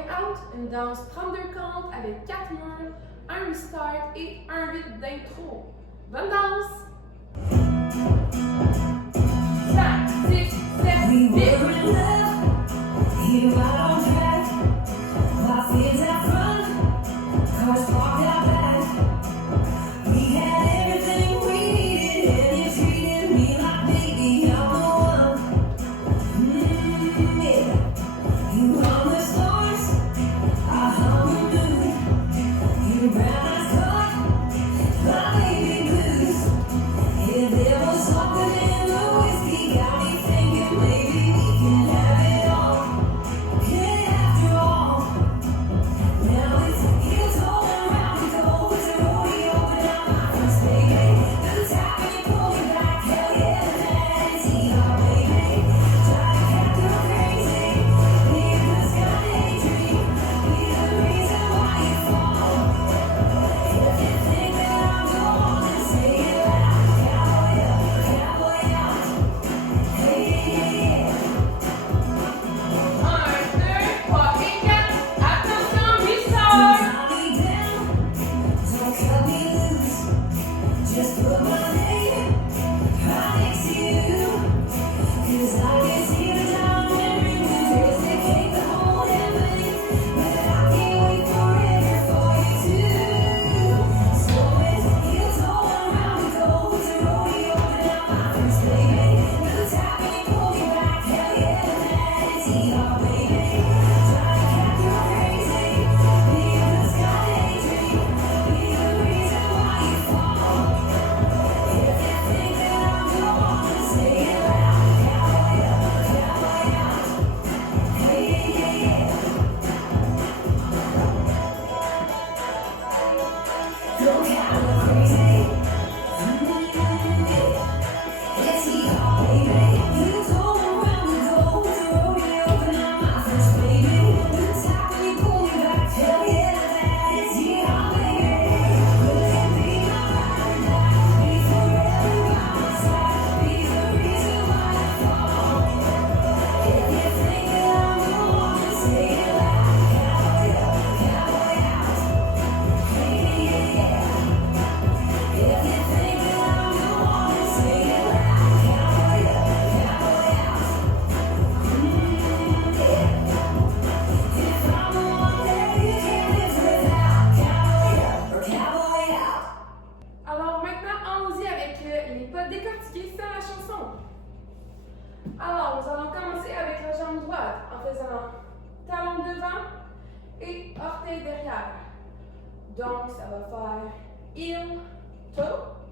way out, une danse 32 comptes avec 4 murs, un restart et un 8 d'intro. Bonne danse! 5, 6, 7, décortiquer ça la chanson. Alors, nous allons commencer avec la jambe droite en faisant talon devant et orteil derrière. Donc, ça va faire heel, toe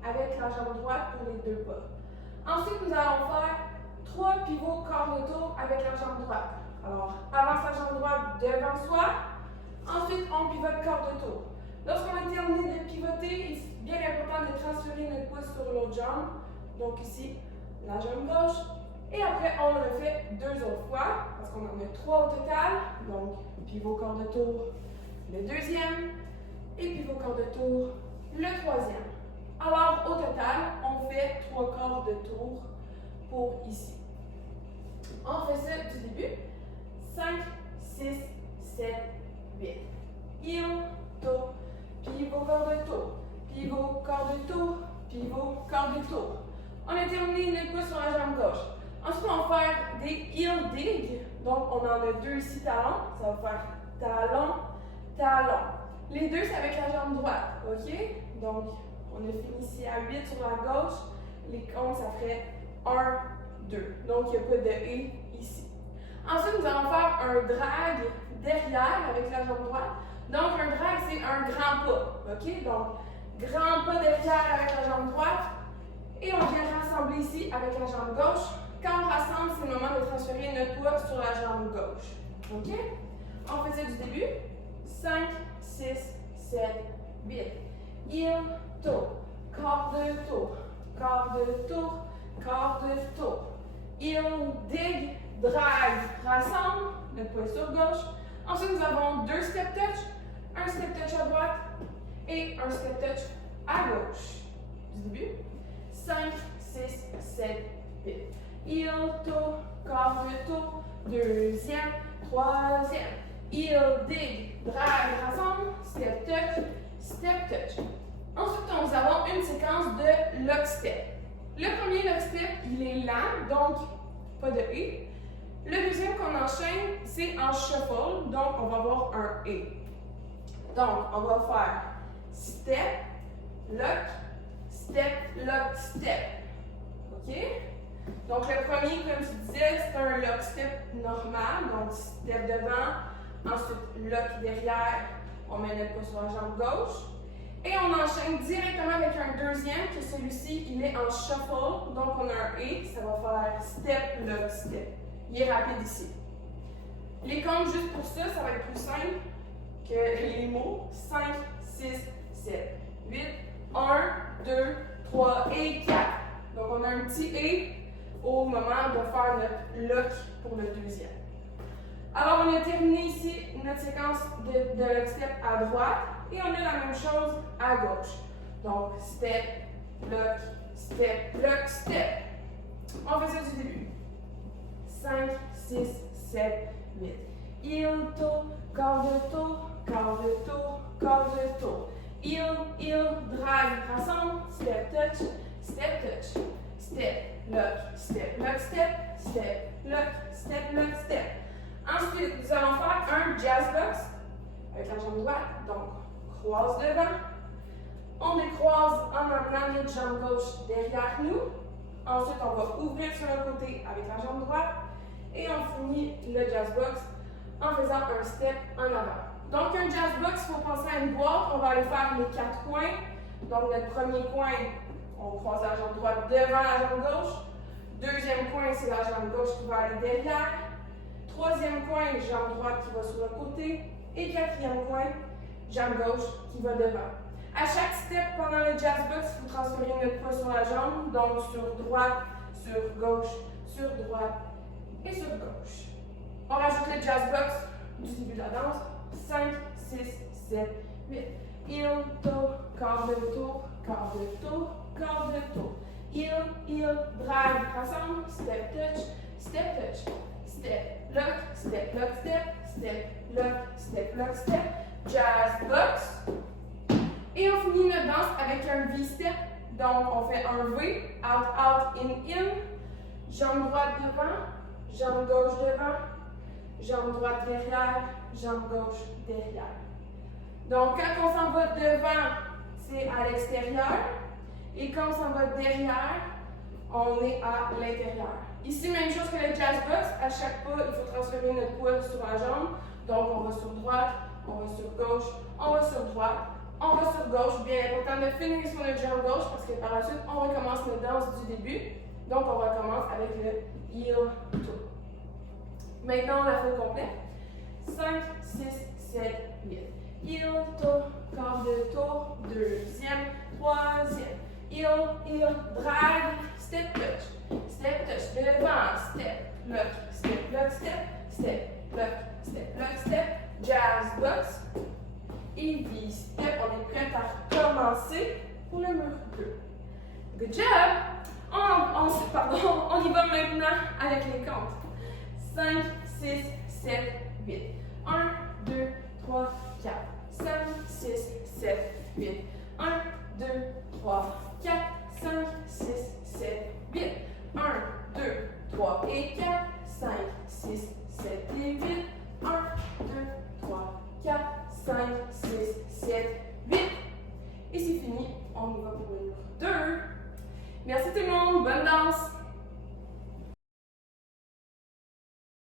avec la jambe droite pour les deux pas. Ensuite, nous allons faire 3 pivots corps de tour avec la jambe droite. Alors, avance la jambe droite devant soi. Ensuite, on pivote corps de tour. Lorsqu'on a terminé de pivoter, il est bien important de transférer notre pouce sur l'autre jambe. Donc ici, la jambe gauche. Et après, on le fait 2 autres fois, parce qu'on en a 3 au total. Donc, pivot corps de tour, le deuxième. Et pivot corps de tour, le troisième. Alors, au total, on fait 3 corps de tour pour ici. On fait ça du début. 5, 6, 7, 8. Heel, toe, pivot, corps de tour, pivot, corps de tour, pivot, corps de tour. On a terminé notre pouce sur la jambe gauche. Ensuite, on va faire des heel dig. Donc, on en a 2 ici, talons. Ça va faire talon, talon. Les deux, c'est avec la jambe droite. OK? Donc, on a fini ici à 8 sur la gauche. Les comptes, ça ferait 1, 2. Donc, il n'y a pas de E ici. Ensuite, nous allons faire un drag derrière avec la jambe droite. Donc, un drag, c'est un grand pas. OK? Donc, grand pas derrière avec la jambe droite. Et on vient rassembler ici avec la jambe gauche. Quand on rassemble, c'est le moment de transférer notre poids sur la jambe gauche. OK? On fait ça du début. 5, 6, 7, 8. Heel, toe. Corps de tour. Corps de tour. Corps de tour. Heel, dig, drag. Rassemble. Notre poids sur gauche. Ensuite, nous avons 2 step touch. Un step touch à droite et un step touch à gauche. Du début. 5, 6, 7, 8. Heel, toe, corps de tour. Deuxième, troisième. heel, dig, drag, rassemble, step, touch, step, touch. Ensuite, nous avons une séquence de lockstep. Le premier lockstep, il est lent, donc pas de E. Le deuxième qu'on enchaîne, c'est en shuffle, donc on va avoir un E. Donc, on va faire step, lock, step. OK? Donc, le premier, comme je disais, c'est un lockstep normal, donc step devant, ensuite lock derrière, on met notre pas sur la jambe gauche. Et on enchaîne directement avec un deuxième, que celui-ci, il est en shuffle, donc on a un E, ça va faire step, lock, step. Il est rapide ici. Les comptes, juste pour ça, ça va être plus simple que les mots. 5, 6, 7, 8, 1, 2, 3 et 4. Donc on a un petit E au moment de faire notre lock pour le deuxième. Alors on a terminé ici notre séquence de lockstep à droite et on a la même chose à gauche. Donc step, lock, step. On fait ça du début. 5, 6, 7, 8. Heel, toe, quart de toe, quart de toe, quart de toe. Heel, drag, rassemble, step, touch, step, touch. Step, lock, step, lock, step. Ensuite, nous allons faire un jazz box avec la jambe droite. Donc, croise devant. On décroise en amenant notre jambe gauche derrière nous. Ensuite, on va ouvrir sur le côté avec la jambe droite. Et on finit le jazz box en faisant un step en avant. Donc, un jazz box, il faut penser à une boîte. On va aller faire les 4 coins. Donc, notre premier coin, on croise la jambe droite devant la jambe gauche. Deuxième coin, c'est la jambe gauche qui va aller derrière. Troisième coin, jambe droite qui va sur le côté. Et quatrième coin, jambe gauche qui va devant. À chaque step pendant le jazz box, il faut transférer notre poids sur la jambe. Donc, sur droite, sur gauche, sur droite et sur gauche. On rajoute le jazz box du début de la danse. 5, 6, 7, 8. Heel, toe, quart de toe, quart de toe, quart de toe. Heel, drag, rassemble, step, touch, step, lock, step, lock, step, jazz box. Et on finit notre danse avec un V-step. Donc, on fait un V, out, in. Jambe droite devant, jambe gauche devant, jambe droite derrière, jambe gauche derrière. Donc, quand on s'en va devant, c'est à l'extérieur. Et quand on s'en va derrière, on est à l'intérieur. Ici, même chose que le jazz box. À chaque pas, il faut transférer notre poids sur la jambe. Donc, on va sur droite, on va sur gauche, on va sur droite, on va sur gauche. Bien important de finir sur notre jambe gauche parce que par la suite, on recommence notre danse du début. Donc, on recommence avec le heel toe. Maintenant, on la fait complète. 5, 6, 7, 8. Heel, toe, quart de toe, deuxième, troisième. Heel, drag, step, touch, devant, step, lock, step, jazz box, et V-step. On est prêt à recommencer pour le mur 2. Good job! On y va maintenant avec les comptes. 5, 6, 7, 8. 1, 2, 3, 4. 5, 6, 7, 8. 1, 2, 3, 4. 5, 6, 7, 8. 1, 2, 3 et 4. 5, 6, 7 et 8. 1, 2, 3, 4. 5, 6, 7, 8. Et c'est fini. On y va pour le mur 2. Merci tout le monde. Bonne danse!